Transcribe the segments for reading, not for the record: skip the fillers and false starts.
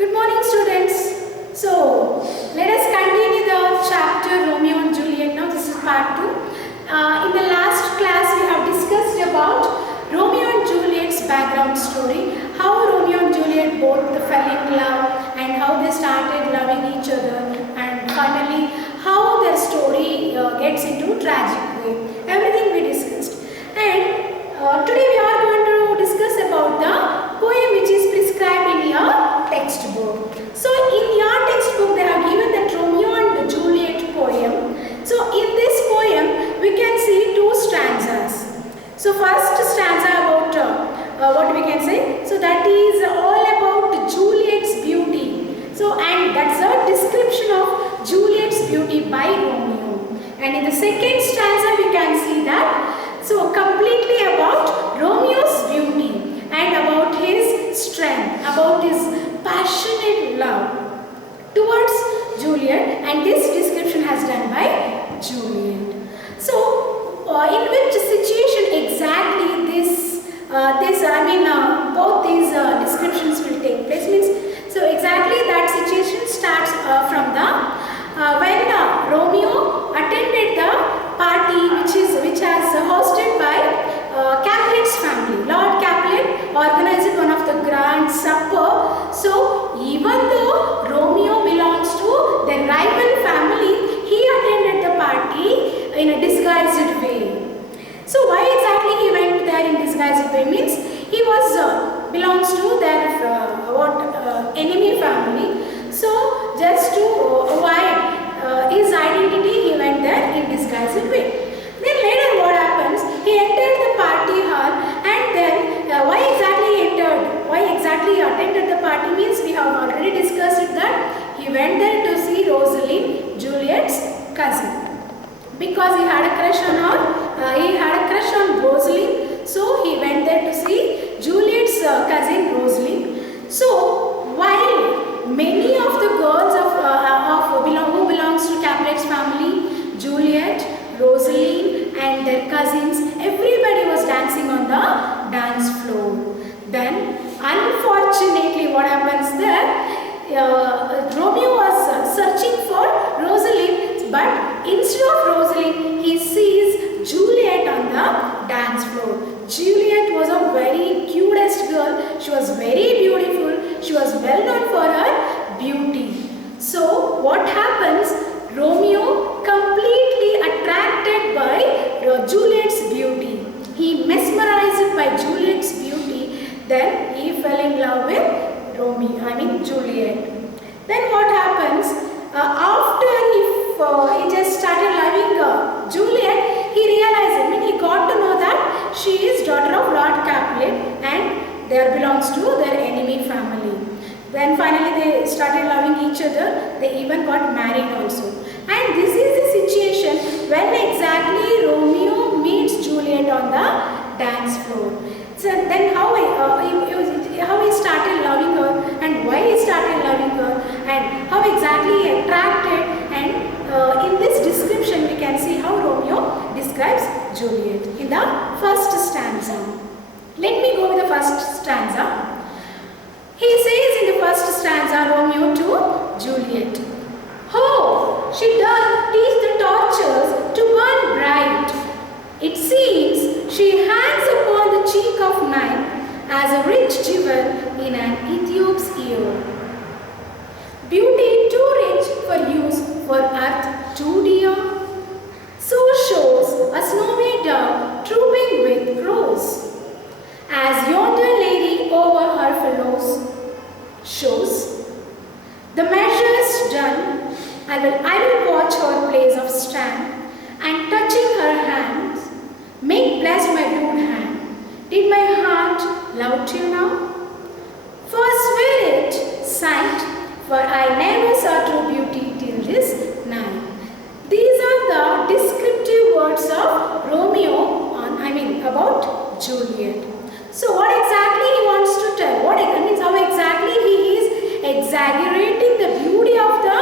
Good morning, students. So, let us continue the chapter Romeo and Juliet. Now, this is part 2. In the last class, we have discussed about Romeo and Juliet's background story, how Romeo and Juliet both fell in love and how they started loving each other, and finally, how their story gets into tragic way. Everything we discussed. And today we are going to discuss about the poem which is prescribed in your textbook. So in your textbook they have given that Romeo and Juliet poem. So in this poem we can see two stanzas. So first stanza about what we can say. So that is all about Juliet's beauty. So and that's a description of Juliet's beauty by Romeo. And in the second stanza we can see that so completely about Romeo's beauty and about his strength, about his passionate love towards Juliet, and this description has done by Juliet. So in which situation exactly both these descriptions will take place means, so exactly that situation starts from the when Romeo attended the party which has hosted by Capulet's family. Lord Capulet organized one of the grand supper. So even though Romeo belongs to the rival family, he attended the party in a disguised way. So why exactly he went there in disguised way means he was belongs to their enemy family. So just to avoid his identity, he went there in disguised way. Then later what happens? He entered the party hall, and then why exactly he entered? Why exactly he attended the party means we have already discussed it that he went there to see Rosaline, Juliet's cousin, because he had a crush on her. He had a crush on Rosaline, so he went there to see Juliet's cousin Rosaline. So while many of the girls who belongs to Capulet's family, Juliet, Rosaline and their cousins, everybody was dancing on the dance floor. Then unfortunately what happens there, Romeo was searching for Rosaline, but instead of Rosaline he sees Juliet on the dance floor. Juliet was a very cutest girl. She was very beautiful. She was well known for her beauty. So what happens? Romeo completely attracted by Juliet's beauty. He mesmerized by Juliet's beauty. Then he fell in love with Juliet. Then what happens? After he just started loving Juliet, he realized, he got to know that she is daughter of Lord Capulet and there belongs to their enemy family. Then finally they started loving each other. They even got married also. And this is the situation when exactly Romeo meets Juliet on the dance floor. So then how he started loving her and why he started loving her and how exactly he attracted, and in this description we can see how Romeo describes Juliet in the first stanza. Let me go with the first stanza. He says in the first stanza, Romeo to Juliet, "Oh, she doth teach the torches to burn bright. It seems she hangs upon the cheek of night as a rich jewel in an Ethiop's ear. Beauty too rich for use for earth too dear. So shows a snowy dove trooping with crows, as yonder lady over her fellows shows. The measure is done. I will watch her place of stand, and touching her hands, make blessed my rude hand. Did my heart love till now? For swear it, sight, for I never saw true beauty till this night." These are the descriptive words of Romeo about Juliet. So what exactly he wants to tell? How exactly he is exaggerating the beauty of the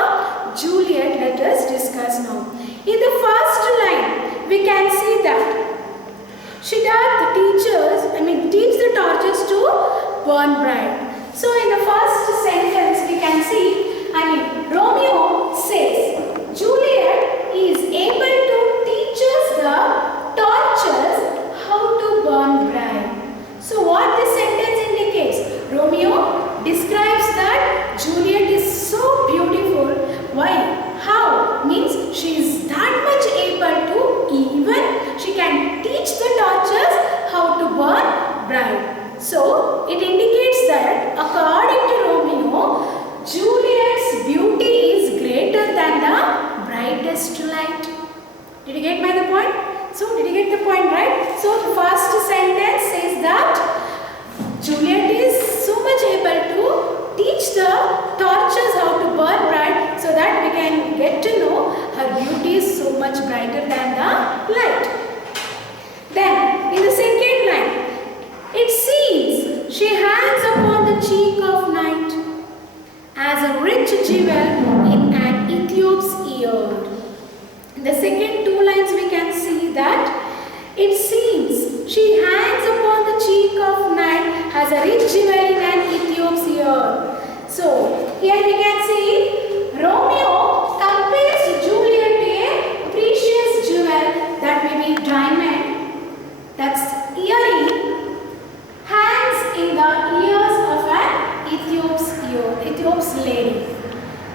Juliet? Let us discuss now. In the first line, we can see that she doth teach the torches to burn bright. So in the first sentence, we describes that Juliet is so beautiful. Why? How? Means she is that much able to even she can teach the torches how to burn bright. So it indicates that according to Romeo, Juliet's beauty is greater than the brightest light. Did you get my point? So did you get the point, right? So the first sentence says that Juliet is so much able to teach the torches how to burn bright, so that we can get to know her beauty is so much brighter than the light. Then in the second line, it seems she hangs upon the cheek of night as a rich jewel in an Ethiop's ear. In the second two lines we can see that it seems she hangs upon the cheek of night as a rich jewel in an Ethiop's ear. So here we can see Romeo compares Juliet to a precious jewel, that may be diamond, that's earring, hangs in the ears of an Ethiop's lady.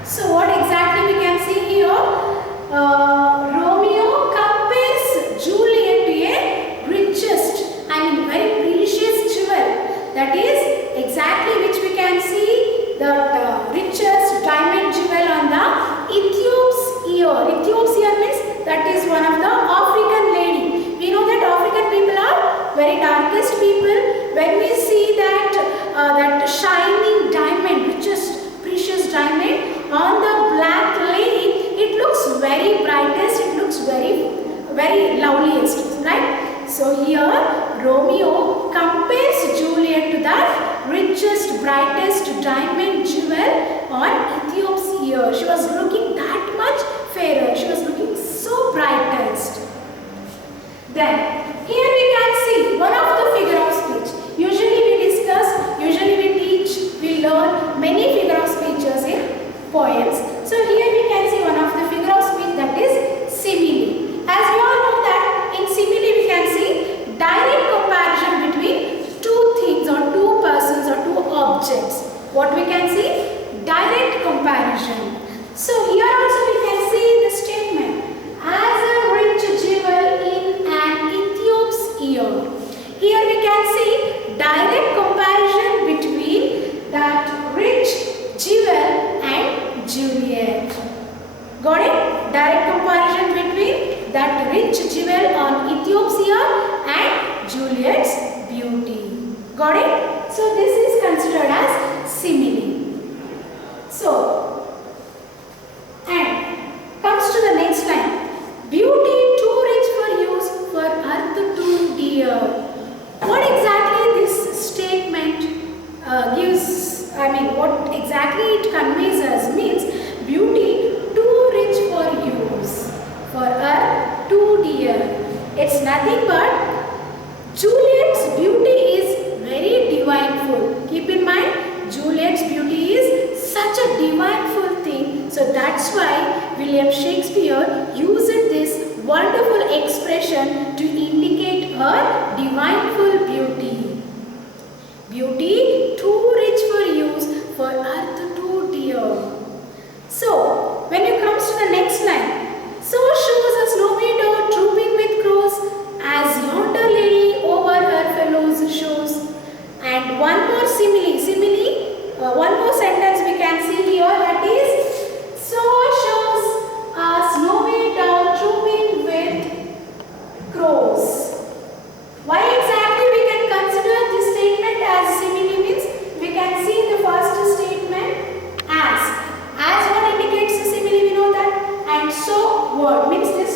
So what exactly we can see here? Romeo compares Juliet to a richest, very precious jewel. That is exactly which we can see the richest diamond jewel on the Ethiop's ear. Ethiop's ear means that is one of the African lady. We know that African people are very darkest people. When we see that shining diamond, richest precious diamond on the black lady, it looks very brightest, it looks very loveliest, right? So here Romeo compares Juliet to that richest, brightest diamond jewel on Ethiop's ear. She was looking that much fairer, she was looking so brightest. Then here we can see one of the figure of speech. Usually we discuss, usually we teach, we learn many figure of speeches in poems. So here we can see one of the figure of speech, that is simile. As we all know that in simile we can see direct comparison between two things or two persons or two objects. What we can see? Direct comparison. So here also we can see the statement, as a rich jewel in an Ethiop's ear. Here we can see direct comparison between that rich jewel and Juliet. Got it? Direct comparison between that rich jewel on Ethiop's ear and Juliet's beauty. Got it? So this is considered as simile. So, and comes to the next line. Beauty too rich for use, for earth too dear. What exactly this statement gives, what exactly it conveys us means beauty too rich for use, for earth too dear. It's nothing but Juliet's beauty is very divineful. Keep in mind, Juliet's beauty is such a divineful thing. So that's why William Shakespeare used this wonderful expression to indicate her divineful beauty. Beauty too rich for use, for earth too dear. So when it comes to the next line, so shows a snowy dove trooping with crows, as yonder lady over her fellows shows. And one more one more sentence we can see here, that is, so shows a snowy dove trooping with crows. Why exactly we can consider this statement as simile means, we can see the first statement as what indicates the simile, we know that, and so word means this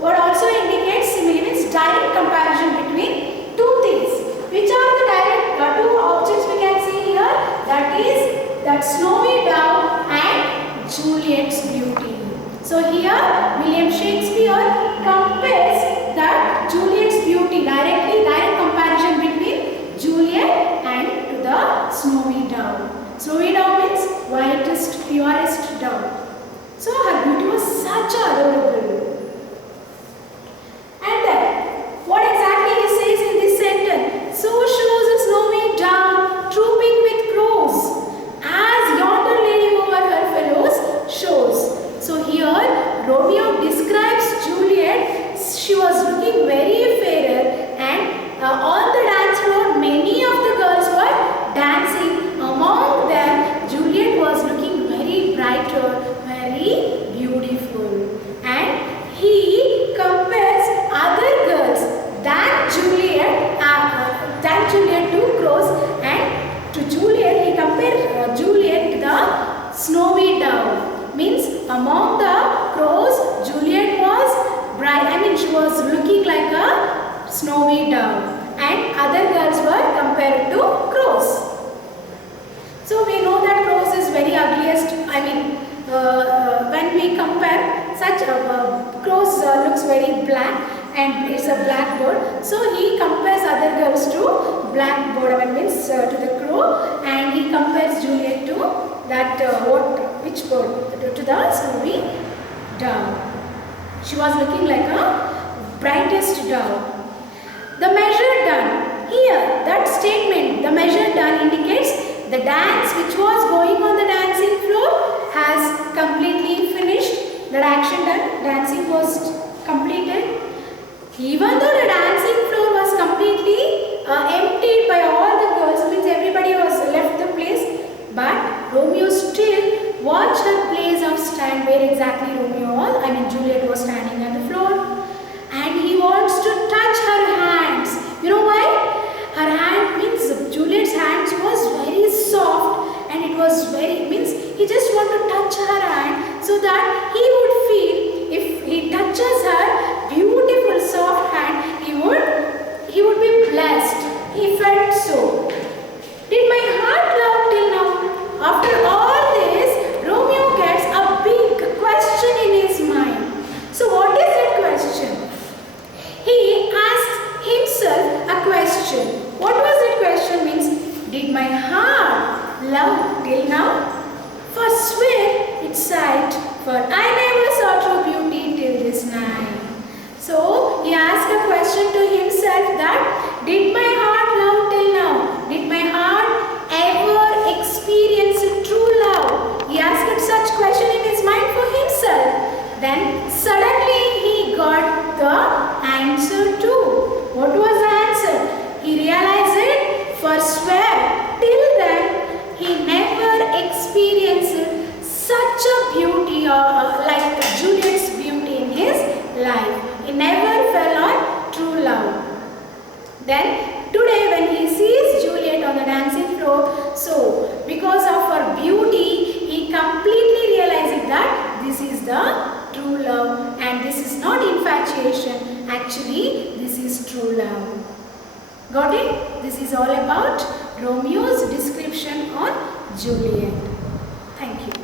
word also indicates simile means direct comparison between two things. Which are the direct two objects we can see here? That is that snowy dove and Juliet's beauty. So here William Shakespeare compares that Juliet's beauty, direct comparison between Juliet and to the snowy dove. Snowy dove means whitest, purest dove. So her beauty was such adorable. And then what exactly he says in this sentence? So shows a snowy dove trooping with crows. brightest, when we compare such crows looks very black and it's a black bird. So he compares other girls to black bird, means to the crow, and he compares Juliet to that which bird? To the snowy dove. She was looking like a brightest dove. The measure done. Here, that statement, the measure done, indicates the dance which was going on the dancing floor has completely finished. The action done, dancing was completed. Even though the dancing floor was completely emptied by all the girls, means everybody was left the place, but Romeo still watched her place of stand where exactly Juliet was standing on the floor, and he wants to touch her hands. You know why? Her hand, means Juliet's hands was very soft, and it was very, means he just want to touch her hand so that he would feel, if he touches her beautiful soft hand, he would be blessed. He felt so. Did my heart love till now? After all this, Romeo gets a big question in his mind. So what is that question? He asks himself a question. What was that question? Means, did my heart love till now? For sweet its sight, for I never saw true beauty till this night. So he asked a question to himself that, did my heart love till now? Did my heart ever experience true love? He asked such question in his mind for himself. Then suddenly he got the answer too. What was the answer? He realized it, for swear till then he never experienced such a beauty like Juliet's beauty in his life. He never fell on true love. Then today when he sees Juliet on the dancing floor, so because of her beauty, he completely realizes that this is the true love, and this is not infatuation. Actually, this is true love. Got it? This is all about Romeo's description on Juliet. Thank you.